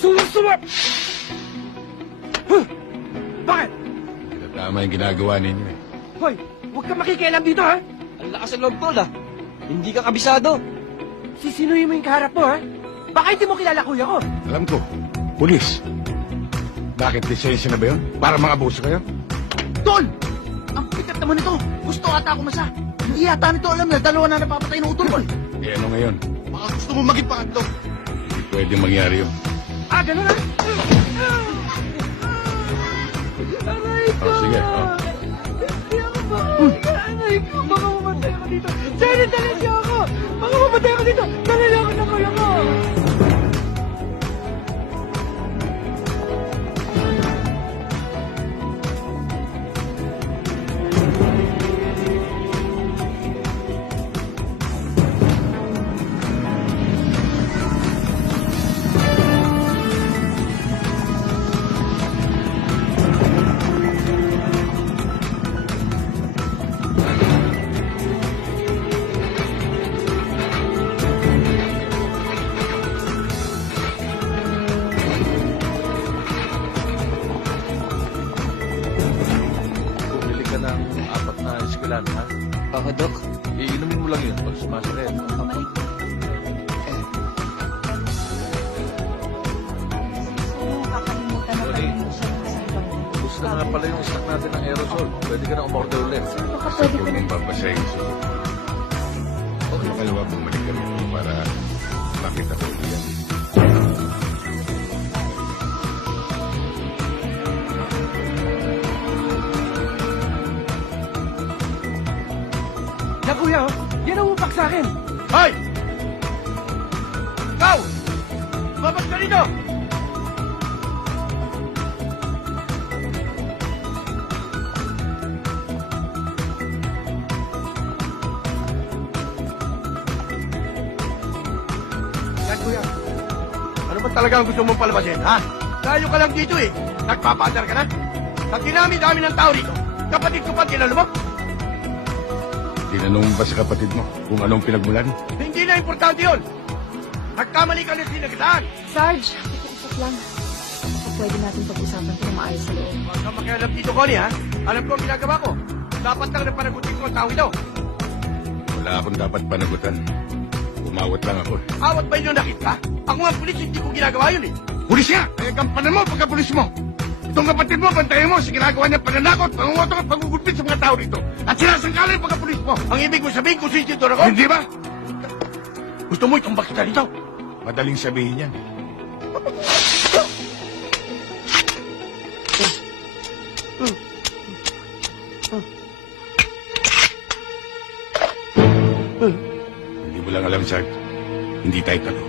Sumusuma! Huh! Bakit? Tama yung ginagawa ninyo eh. Hoy, huwag ka makikialam dito, ha? Ang lakas ng loob, Tol, ah. Hindi ka kabisado. Sisinuyin mo yung kaharap mo, ha? Baka hindi mo kilala kuya ko. Alam ko, pulis. Bakit lisensya na ba yun? Para mga abuso kayo? Tol! Ang pikat naman nito. Gusto ata ako masa. Hindi yata nito alam na dalawa na napapatay ng utol. Eh ano ngayon? Baka gusto mo maging pangatlo. Hindi pwedeng mangyari yun. Ah, ganun, ha? Aray ko! Oh, sige, oh. Hindi ako baka. Aray ko, baka mamatay ako dito. Sorry, dali siya ako. Baka mamatay ako dito. Dali lang ako ng kuya ko. Bumili ka ng 4 na esquilan, ha? Oo, Dok. Iinumin mo lang yun pag sumasakit. Kakalimutan na Sorry. tayo siya ng isang gabi. Gusto na nga pala yung stock natin ng aerosol. Pwede ka na umorder ulit. Baka Sa pwede ko kung na. papasahin sa okay, makalawa bumalik kami dito para makita ko ulit yan. Na kuya, oh. Yan ang upak sa akin. Hoy! Ikaw! Lumabas ka dito! Yan, kuya. Ano ba talaga ang gusto mong palabasin, ha? Tayo ka lang dito eh. Nagpapaandar ka na? Ang dinami-dami ng tao dito. Kapatid ko pa tinalo mo? Tinanong mo ba sa kapatid mo kung anong pinagmulan? Hindi na importante yun. Nagkamali ka na sinagdaan. Sarge, pakiusap lang. Baka pwede natin pag-usapan ito na maayos sa loob. Huwag kang makialam dito, Connie, ha? Alam ko ang ginagawa ko. Dapat lang na panagutin ko ang tao ito. Wala akong dapat panagutan. Umawat lang ako. Awat ba yun nakita? Ako nga pulis, hindi ko ginagawa yun eh. Pulis nga! Kaya gampanan mo pagka-pulis mo! Itong kapatid mo, bantayan mo sa ginagawa niya pananakot, pangungotok at pagugulpit sa mga tao dito. At sinasangkalan yung pagka-pulis mo! Ang ibig mo sabihin kung sinsintor ako? Hindi ba? Gusto mo itumbak kita dito? Madaling sabihin yan. Hindi mo lang alam, Sarge. Hindi tayo talo.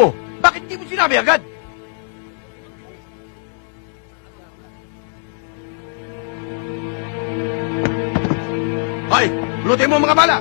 Oh, bakit di mo sinabi agad? Hoy, lutin mo ang mga bala!